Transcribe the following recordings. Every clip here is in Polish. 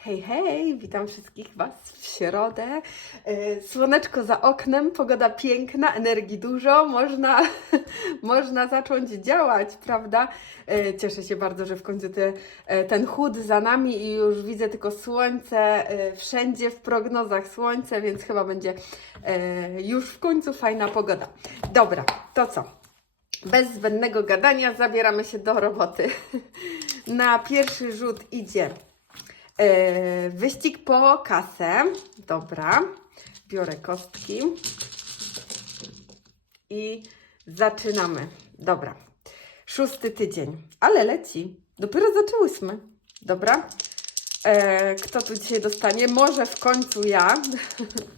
Hej, hej, witam wszystkich Was w środę. E, Słoneczko za oknem, pogoda piękna, energii dużo, można, można zacząć działać, prawda? E, Cieszę się bardzo, że w końcu te, e, ten chód za nami i już widzę tylko słońce wszędzie w prognozach słońce, więc chyba będzie już w końcu fajna pogoda. Dobra, to co? Bez zbędnego gadania zabieramy się do roboty. Na pierwszy rzut idzie wyścig po kasę. Dobra, biorę kostki i zaczynamy. Dobra, szósty tydzień, ale leci. Dopiero zaczęłyśmy. Dobra, e, kto tu dzisiaj dostanie? Może w końcu ja.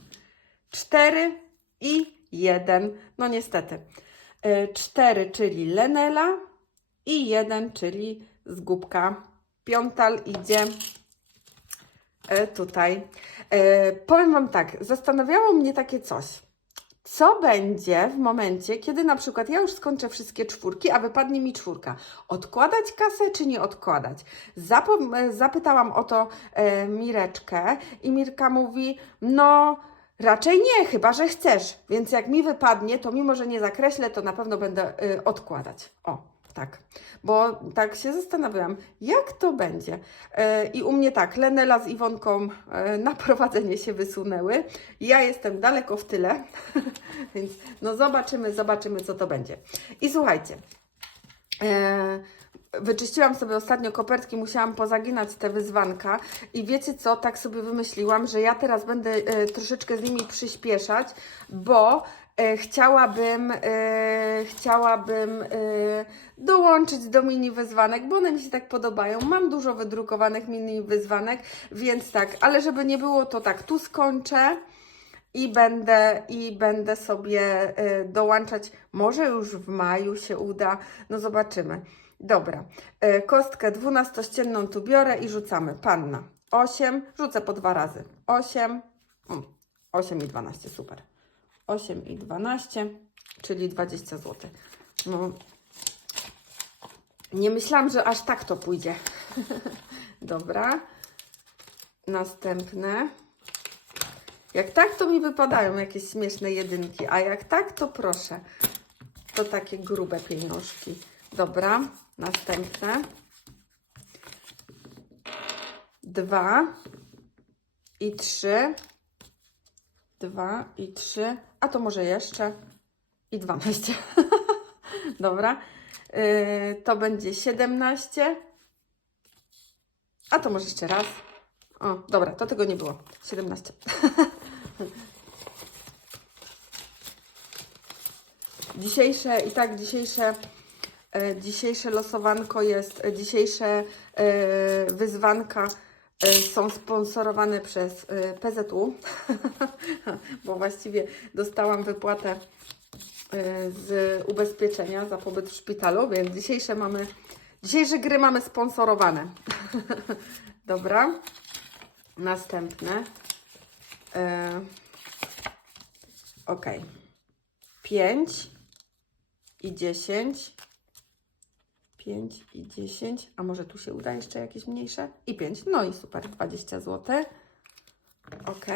Cztery i jeden. No niestety. E, Cztery, czyli Lenela i jeden, czyli Zgubka. Piątal idzie e, tutaj. E, powiem Wam tak, zastanawiało mnie takie coś. Co będzie w momencie, kiedy na przykład ja już skończę wszystkie czwórki, a wypadnie mi czwórka? Odkładać kasę czy nie odkładać? E, zapytałam o to e, Mireczkę i Mirka mówi, no raczej nie, chyba że chcesz. Więc jak mi wypadnie, to mimo, że nie zakreślę, to na pewno będę odkładać. O, tak. Bo tak się zastanawiałam, jak to będzie. E, I u mnie tak, Lenela z Iwonką e, na prowadzenie się wysunęły. Ja jestem daleko w tyle, więc no zobaczymy, zobaczymy, co to będzie. I słuchajcie, e, Wyczyściłam sobie ostatnio kopertki, musiałam pozaginać te wyzwanka i wiecie co, tak sobie wymyśliłam, że ja teraz będę troszeczkę z nimi przyspieszać, bo chciałabym, e, chciałabym e, dołączyć do mini wyzwanek, bo one mi się tak podobają. Mam dużo wydrukowanych mini wyzwanek, więc tak, ale żeby nie było, to tak, tu skończę i będę, i będę sobie dołączać. Może już w maju się uda, no zobaczymy. Dobra, y, kostkę dwunastościenną tu biorę i rzucamy. Panna 8, rzucę po dwa razy. 8, mm, 8 i 12, super. 8 i 12, czyli 20 zł. No, nie myślałam, że aż tak to pójdzie. Dobra, następne. Jak tak, to mi wypadają jakieś śmieszne jedynki, a jak tak, to proszę. To takie grube pieniążki. Dobra, następne. Dwa i trzy. Dwa i trzy. A to może jeszcze. I dwanaście. Dobra. Yy, to będzie siedemnaście. A to może jeszcze raz. O, dobra, to tego nie było. 17. Dzisiejsze, i tak dzisiejsze, e, dzisiejsze losowanko jest, e, dzisiejsze e, wyzwanka są sponsorowane przez e, PZU, bo właściwie dostałam wypłatę e, z ubezpieczenia za pobyt w szpitalu, więc dzisiejsze mamy, dzisiejsze gry mamy sponsorowane. Dobra. Następne. Ok. 5 i 10. 5 i 10. A może tu się uda jeszcze jakieś mniejsze? I 5. No i super. 20 zł. Ok.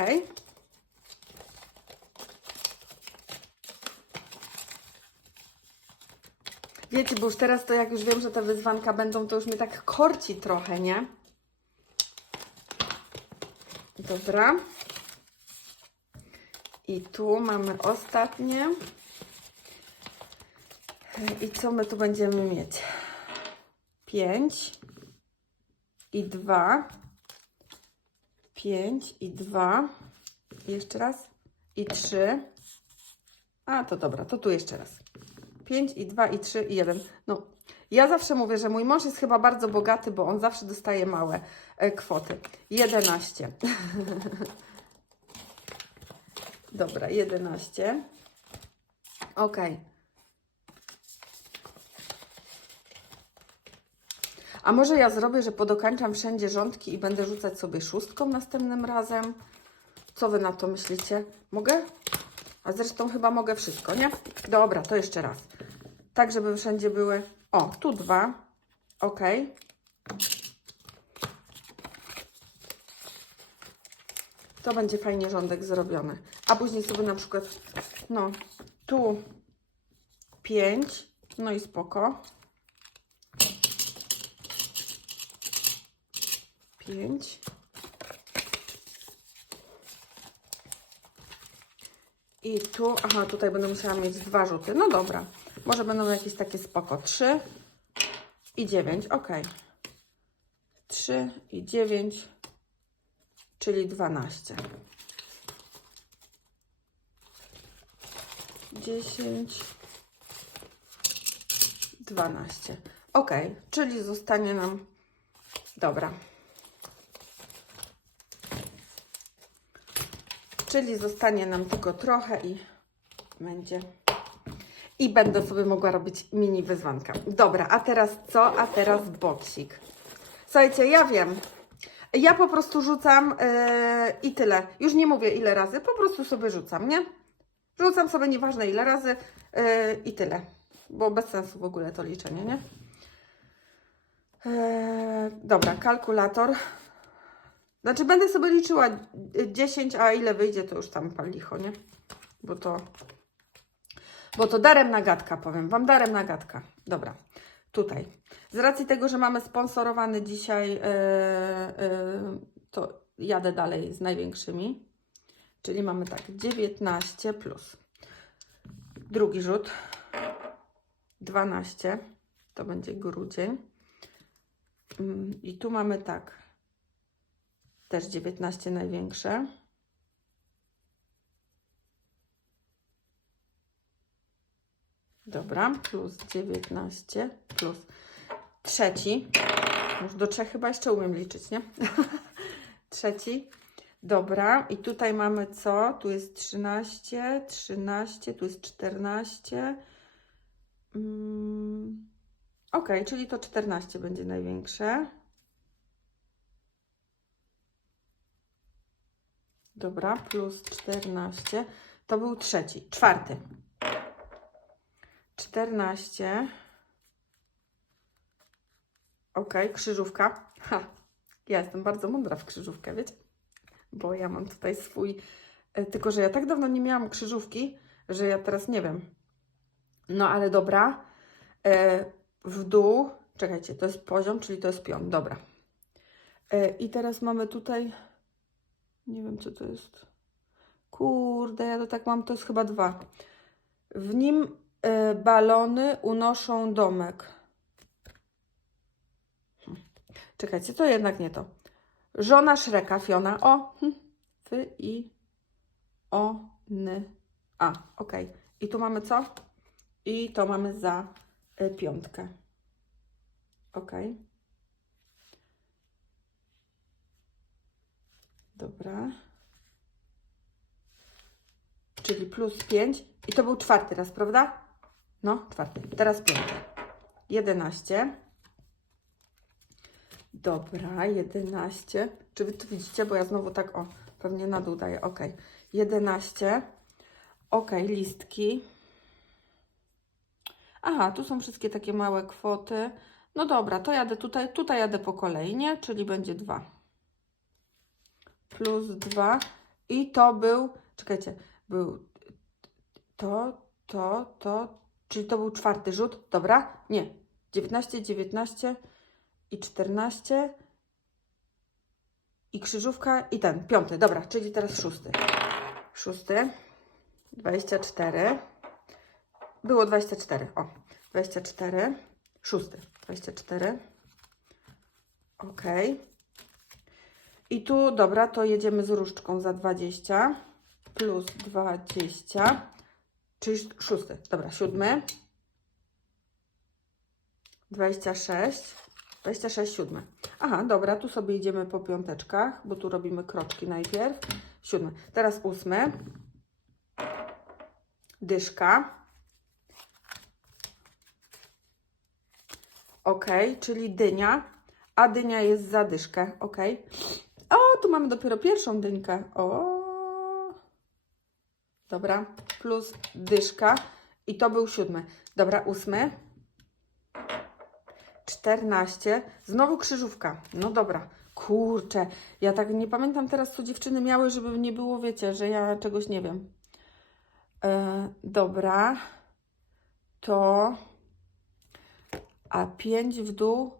Wiecie, bo już teraz to jak już wiem, że te wyzwanka będą, to już mnie tak korci trochę, nie? Dobra. I tu mamy ostatnie. I co my tu będziemy mieć? 5 i 2. 5 i 2. Jeszcze raz. I 3. A, to dobra, to tu jeszcze raz. 5 i 2 i 3 i 1. No, ja zawsze mówię, że mój mąż jest chyba bardzo bogaty, bo on zawsze dostaje małe e, kwoty. 11. Dobra, 11. Ok. A może ja zrobię, że podokańczam wszędzie rządki i będę rzucać sobie szóstką następnym razem? Co wy na to myślicie? Mogę? A zresztą chyba mogę wszystko, nie? Dobra, to jeszcze raz. Tak, żeby wszędzie były. O, tu dwa. Ok. To będzie fajnie rządek zrobiony. A później sobie na przykład, no, tu 5, no i spoko. 5. I tu, aha, tutaj będę musiała mieć dwa rzuty. No dobra, może będą jakieś takie spoko. 3 i 9, ok. 3 i 9, czyli 12. 10, 12. Ok, czyli zostanie nam. Dobra. Czyli zostanie nam tylko trochę i będzie. I będę sobie mogła robić mini wyzwanka. Dobra, a teraz co? A teraz boksik. Słuchajcie, ja wiem. Ja po prostu rzucam yy, i tyle. Już nie mówię ile razy, po prostu sobie rzucam, nie? Rzucam sobie nieważne ile razy yy, i tyle. Bo bez sensu w ogóle to liczenie, nie? Yy, dobra, kalkulator. Znaczy będę sobie liczyła y, 10, a ile wyjdzie, to już tam pal licho, nie? Bo to... Bo to darem na gadka, powiem Wam, darem na gadka. Dobra, tutaj. Z racji tego, że mamy sponsorowany dzisiaj, yy, yy, to jadę dalej z największymi. Czyli mamy tak, 19 plus. Drugi rzut. 12. To będzie grudzień. Mm, I tu mamy tak. Też 19 największe. Dobra, plus 19, plus trzeci. Już do trzech chyba jeszcze umiem liczyć, nie? trzeci. Dobra, i tutaj mamy co? Tu jest 13, 13, tu jest 14. Mm. Ok, czyli to 14 będzie największe. Dobra, plus 14. To był trzeci, czwarty. 14. Ok, krzyżówka. Ha, ja jestem bardzo mądra w krzyżówkę, wiecie? Bo ja mam tutaj swój. e, Tylko, że ja tak dawno nie miałam krzyżówki, że ja teraz nie wiem. No ale dobra. E, W dół. Czekajcie, to jest poziom, czyli to jest pion. Dobra. E, I teraz mamy tutaj. Nie wiem, co to jest. Kurde, ja to tak mam, to jest chyba dwa. W nim e, balony unoszą domek. Hm. Czekajcie, to jednak nie to. Żona Szreka, Fiona. O, hm. Fy i o, ny. A, okej. I tu mamy co? I to mamy za y, piątkę. Okej. Dobra. Czyli plus 5. I to był czwarty raz, prawda? No, czwarty. Teraz piąty. 11. Dobra, 11. Czy wy to widzicie? Bo ja znowu tak, o, pewnie na dół daję. Ok. 11. Ok, listki. Aha, tu są wszystkie takie małe kwoty. No dobra, to jadę tutaj, tutaj jadę po kolei, nie? Czyli będzie 2. Plus 2. I to był, czekajcie, był to, to, to, czyli to był czwarty rzut, dobra? Nie. 19, 19 i 14 i krzyżówka i ten, piąty, dobra, czyli teraz szósty. Szósty, 24, było 24, o, 24, szósty, 24, ok. I tu, dobra, to jedziemy z różdżką za 20, plus 20, czyli szósty, dobra, siódmy, 26, 26, siódmy. Aha, dobra, tu sobie idziemy po piąteczkach, bo tu robimy kroczki najpierw. Siódmy. Teraz ósmy. Dyszka. Ok, czyli dynia, a dynia jest za dyszkę. Ok. O, tu mamy dopiero pierwszą dynkę. O. Dobra, plus dyszka. I to był siódmy. Dobra, ósmy. 14. Znowu krzyżówka. No dobra. Kurczę, ja tak nie pamiętam teraz, co dziewczyny miały, żeby nie było, wiecie, że ja czegoś nie wiem. E, dobra, to. A pięć w dół.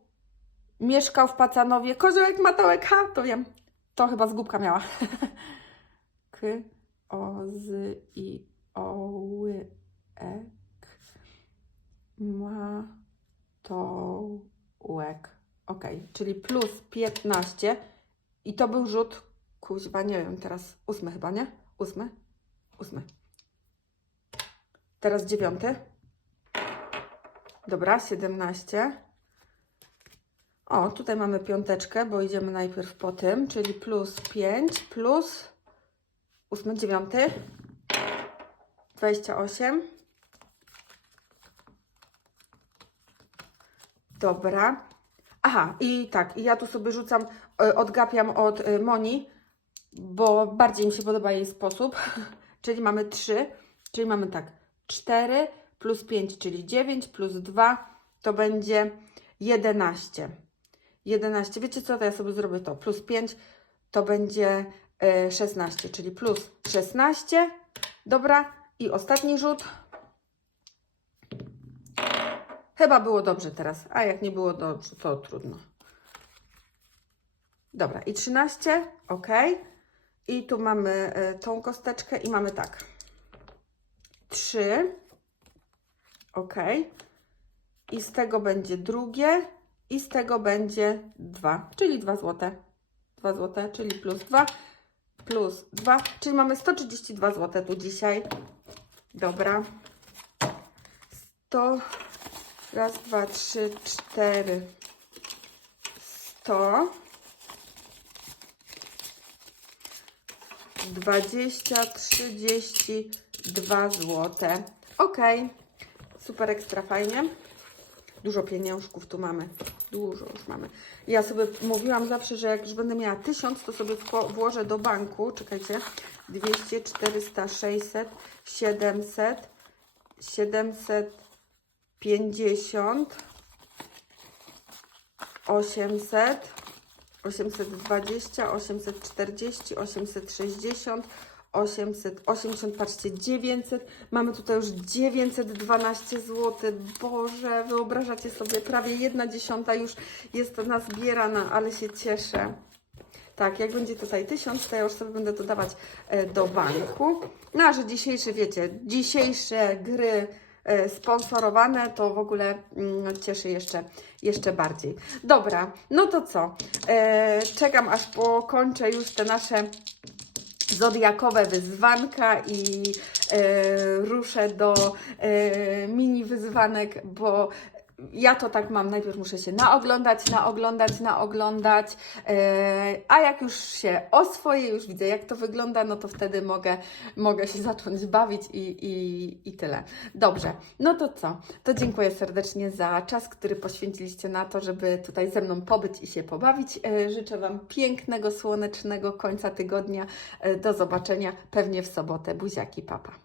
Mieszkał w Pacanowie. Koziołek Matołek, ha, to wiem. To chyba zgubka miała. K, o, z, i, o, ły, ek. Ma, to, łek. Ok, czyli plus 15. I to był rzut, kuźwa, nie wiem, teraz ósmy chyba, nie? Ósmy? Ósmy. Teraz dziewiąty. Dobra, 17. O, tutaj mamy piąteczkę, bo idziemy najpierw po tym, czyli plus 5, plus 8, 9, 28. Dobra. Aha, i tak, i ja tu sobie rzucam, e, odgapiam od e, Moni, bo bardziej mi się podoba jej sposób. czyli mamy 3, czyli mamy tak, 4 plus 5, czyli 9, plus 2 to będzie 11. 11. Wiecie co, to ja sobie zrobię to. Plus 5 to będzie e, 16, czyli plus 16. Dobra, i ostatni rzut. Chyba było dobrze teraz, a jak nie było dobrze, to trudno. Dobra, i 13, ok. I tu mamy e, tą kosteczkę i mamy tak. 3, ok. I z tego będzie drugie i z tego będzie 2, czyli 2 złote. 2 złote, czyli plus 2, plus 2, czyli mamy 132 złote tu dzisiaj. Dobra. 100, raz, dwa, trzy, cztery, 100. 20, 32 złote. Ok, super ekstra fajnie. Dużo pieniążków tu mamy. Dużo już mamy. Ja sobie mówiłam zawsze, że jak już będę miała 1000, to sobie włożę do banku. Czekajcie. 200, 400, 600, 700, 750, 800, 820, 840, 860, 880, patrzcie, 900. Mamy tutaj już 912 zł. Boże, wyobrażacie sobie, prawie jedna dziesiąta już jest nazbierana, ale się cieszę. Tak, jak będzie tutaj 1000, to ja już sobie będę to dawać e, do banku. No, że dzisiejsze, wiecie, dzisiejsze gry e, sponsorowane, to w ogóle mm, cieszy jeszcze, jeszcze bardziej. Dobra, no to co? E, czekam aż pokończę już te nasze zodiakowe wyzwanka i e, ruszę do e, mini wyzwanek, bo ja to tak mam, najpierw muszę się naoglądać, naoglądać, naoglądać, e, a jak już się oswoję, już widzę jak to wygląda, no to wtedy mogę, mogę się zacząć bawić i, i, i tyle. Dobrze, no to co? To dziękuję serdecznie za czas, który poświęciliście na to, żeby tutaj ze mną pobyć i się pobawić. E, życzę Wam pięknego, słonecznego końca tygodnia. E, do zobaczenia pewnie w sobotę. Buziaki, papa.